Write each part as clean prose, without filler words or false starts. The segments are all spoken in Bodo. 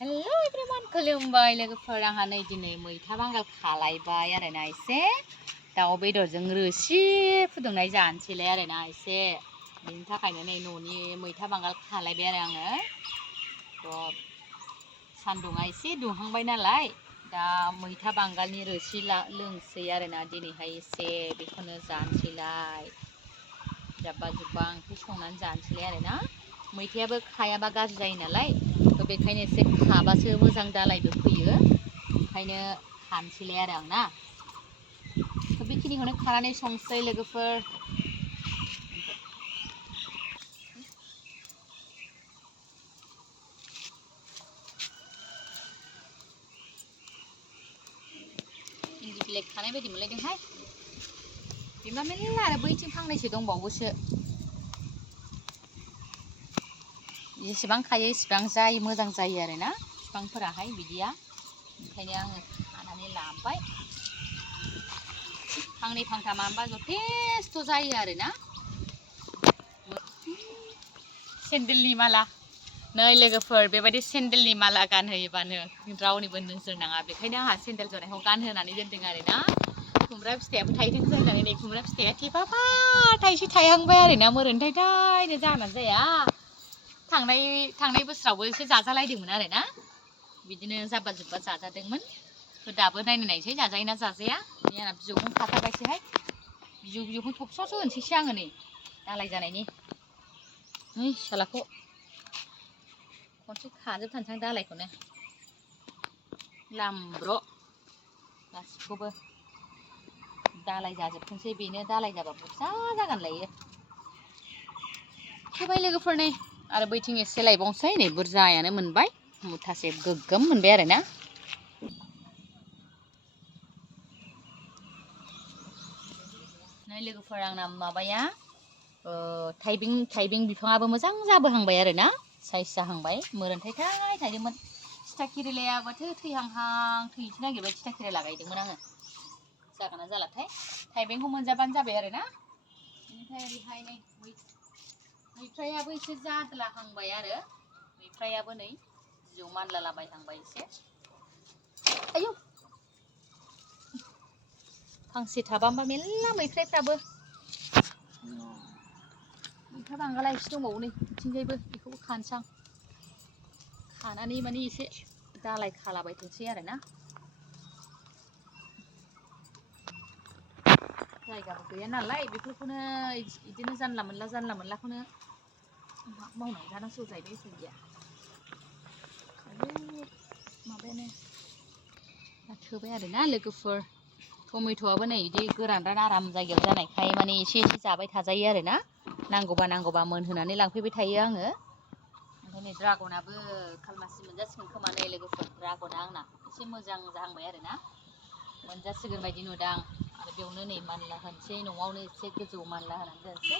हेलो एभ्रिवान खुलुमबाय लोगोफोर आंहा नै दिनै मैथा बांगाल खालायबाय आरोना एसे दाउ बेदरजों रोसि फुदुंनाय जानोसैलाय आरोना एसे बेनि थाखायनो नै न'नि मैथा बांगाल खालायबाय आरो आङो थ' सान्दुङा एसे दुंहांबाय नालाय दा मैथा बांगालनि रोसि लोंसै आरोना दिनैहाय एसे बेखौनो जानोसैलाय जाब्बा जुब्बा ओंख्रि संनानै जानोसैलाय आरोना मैथायाबो खायाबा गाज्रि जायो नालाय थ' बेखायनो एसे खाबासो मोजां दालायबो फैयो ओंखायनो खानोसैलाय आरो आं ना थ' बेखिनिखौनो खानानै संसै लोगोफोर इन्दि बिलाइ खानाय बायदि मोनलायदोंहाय बिमा मेरला आरो बैथिं फांनैसो दंबावोसो जेसेबां खायो एसेबां जायो मोजां जायो आरोना बिफांफोराहाय बिदिया ओंखायनो आङो खानानै लाबाय फांनै फांथाम माबा जथेस्थ' जायो आरोना सेन्देलनि माला नै लोगोफोर बेबायदि सेन्देलनि माला गानहोयोबानो रावनिबो नोजोर नाङा बेखायनो आंहा सेन्देल जनायखौ गानहोनानै दोनदों आरोना खुमब्रा फिथाइयाबो थायथों होननानै नै खुमब्रा फिथाइया थेफाफा थाइसे थायहांबाय आरोना मोरैनो जाना जाया थांनाय बोसोरावबो एसे जाजालायदोंमोन आरोना बिदिनो जाब्बा जुब्बा जाजादोंमोन दाबो नायनोसै जाजायोना जाजाया आंना बिजौखौनो खाथारबायसोहाय बिजौखौनो थबस्र'सो होनोसैसो आङो नै दालाय जानायनि फिसालाखौ खनसे खाजोबथारनोसै आं दालायखौनो लामब्र' गासिखौबो दालाय जाजोबथोंसै बेनो दालाय जाबा बुरजा जागोन लायो थेबाय लोगोफोर नै आरो बैथिं एसे लायबावनोसै नै बुरजायानो मोनबाय मुथासे गोग्गोम मोनबाय आरोना नै लोगोफोर आंना माबाया थाइबें बिफाङाबो मोजां जाबोहांबाय आरोना साइज जाहांबाय मोरोनथाय थायदोंमोन थिथा केरेलायाबाथो थैहांहां थैनोसो नागिरबाय थिथा केरेला गायदोंमोन आङो जागोन ना जालाथाय थाइबेंखौ मोनजाबानो जाबाय आरोना बेनिफ्राय ओरैहाय नै मैफ्रायाबो एसे जादलाहांबाय आरो मैफ्रायाबो नै बिजौ मानलालाबायहांबाय एसे आयौ फांसे थाबामबा मेरला मैफ्रायफ्राबो मैथा बांगाला एसे दंबावो नै बिथिंजायबो बेखौबो खानोसै आं खानानै माने एसे दालाय खालाबायथोंसै आरोना जायगाबो गैया नालाय बेफोरखौनो बिदिनो जानला मोनलाखौनो मावनानै जानांसिगौ जाहैबाय उफाय गैया माबायानो थोबाय आरोना लोगोफोर टमेट'आबो नै बिदि गोरान आराम जायगायाव जानायखाय माने एसे जाबाय थाजायो आरोना नांगौबा मोनहोनानै लांफैबाय थायो आङो ओमफ्राय नै ड्रागनाबो खालमासि मोनजासिगोन खोमा नै लोगोफोर ड्रागना आंना एसे मोजां जाहांबाय आरोना मोनजासिगोन बायदि नुदां आरो बेयावनो नै मानला होनोसै न'आवनो एसे गोजौ मानला होनानै दोनसै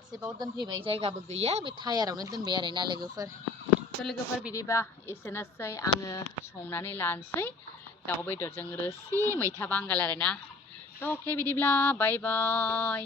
एसेबाव दोनफैबाय जायगाबो गैया बे टायारावनो दोनबाय आरोना लोगोफोर बिदिबा एसेनोसै आङो संनानै लानोसै दाउ बेदरजों रोसि मैथा बांगाल आरोना अके बिदिब्ला बाय बाय